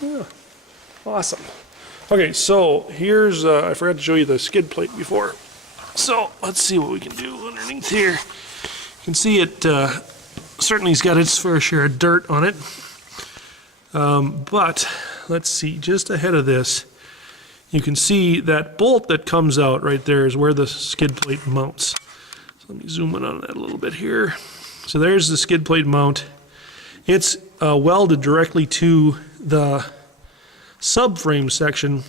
Yeah. Awesome. Okay, so here's, I forgot to show you the skid plate before. So let's see what we can do underneath here. You can see it certainly has got its fair share of dirt on it. But let's see, just ahead of this, you can see that bolt that comes out right there is where the skid plate mounts. So let me zoom in on that a little bit here. So there's the skid plate mount. It's welded directly to the subframe section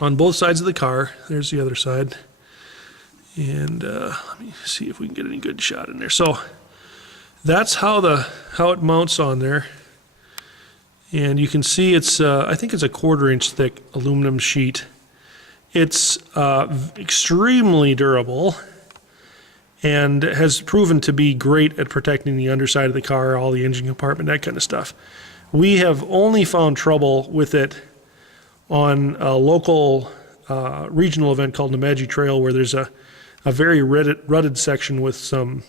on both sides of the car. There's the other side. And let me see if we can get any good shot in there. So that's how it mounts on there. And you can see it's I think it's a 1/4 inch thick aluminum sheet. It's extremely durable and has proven to be great at protecting the underside of the car, all the engine compartment, that kind of stuff. We have only found trouble with it on a local regional event called the Magi Trail, where there's a very rutted section with some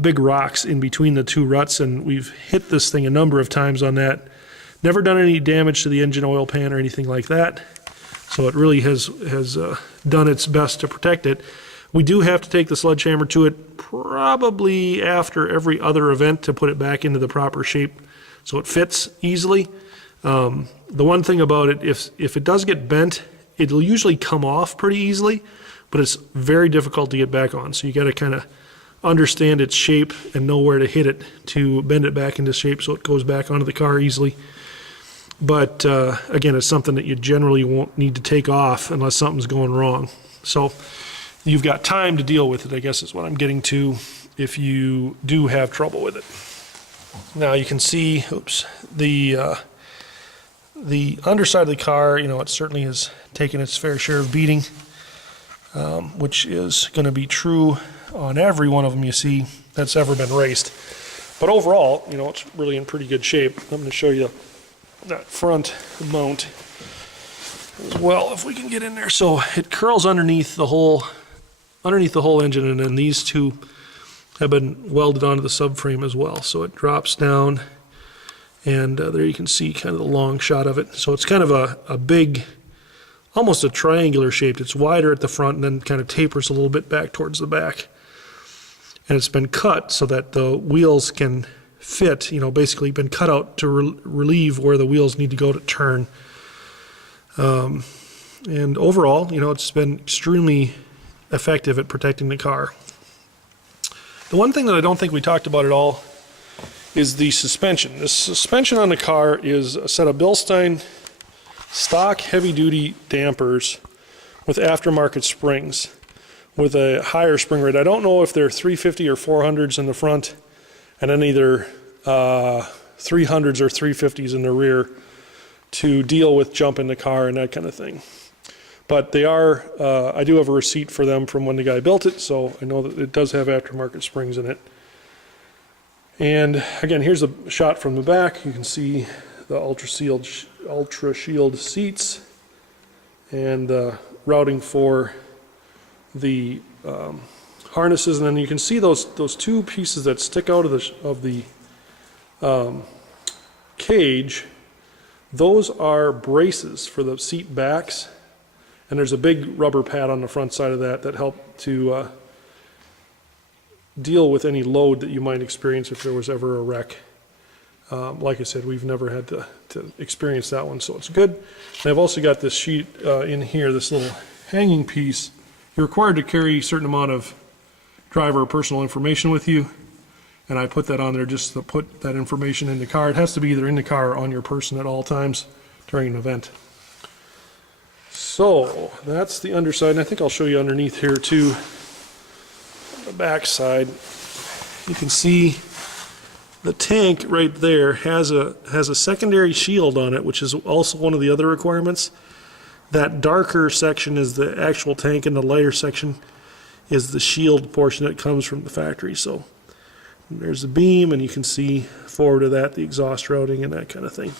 big rocks in between the two ruts, and we've hit this thing a number of times on that. Never done any damage to the engine oil pan or anything like that, so it really has done its best to protect it. We do have to take the sledgehammer to it probably after every other event to put it back into the proper shape so it fits easily. The one thing about it, if it does get bent, it'll usually come off pretty easily, but it's very difficult to get back on. So you got to kind of understand its shape and know where to hit it to bend it back into shape so it goes back onto the car easily. But again, it's something that you generally won't need to take off unless something's going wrong. So you've got time to deal with it, I guess is what I'm getting to, if you do have trouble with it. Now you can see, oops, the underside of the car, you know, it certainly has taken its fair share of beating, which is going to be true on every one of them you see that's ever been raced. But overall, you know, it's really in pretty good shape. I'm going to show you that front mount as well, if we can get in there. So it curls underneath the whole engine, and then these two have been welded onto the subframe as well. So it drops down, and there you can see kind of the long shot of it. So it's kind of a big, almost a triangular shape. It's wider at the front and then kind of tapers a little bit back towards the back. And it's been cut so that the wheels can fit, you know, basically been cut out to relieve where the wheels need to go to turn. And overall, you know, it's been extremely effective at protecting the car. The one thing that I don't think we talked about at all is the suspension. The suspension on the car is a set of Bilstein stock heavy-duty dampers with aftermarket springs with a higher spring rate. I don't know if they're 350 or 400s in the front, and then either 300s or 350s in the rear to deal with jumping the car and that kind of thing. But they are, I do have a receipt for them from when the guy built it, so I know that it does have aftermarket springs in it. And again, here's a shot from the back. You can see the Ultra Shield seats and the routing for the harnesses, and then you can see those two pieces that stick out of the cage. Those are braces for the seat backs, and there's a big rubber pad on the front side of that help to deal with any load that you might experience if there was ever a wreck. Like I said, we've never had to experience that one, so it's good. And I've also got this sheet in here, this little hanging piece. You're required to carry a certain amount of driver or personal information with you, and I put that on there just to put that information in the car. It has to be either in the car or on your person at all times during an event. So that's the underside, and I think I'll show you underneath here too. The back side, you can see the tank right there has a secondary shield on it, which is also one of the other requirements. That darker section is the actual tank, and the lighter section is the shield portion that comes from the factory. So there's the beam, and you can see forward of that the exhaust routing and that kind of thing.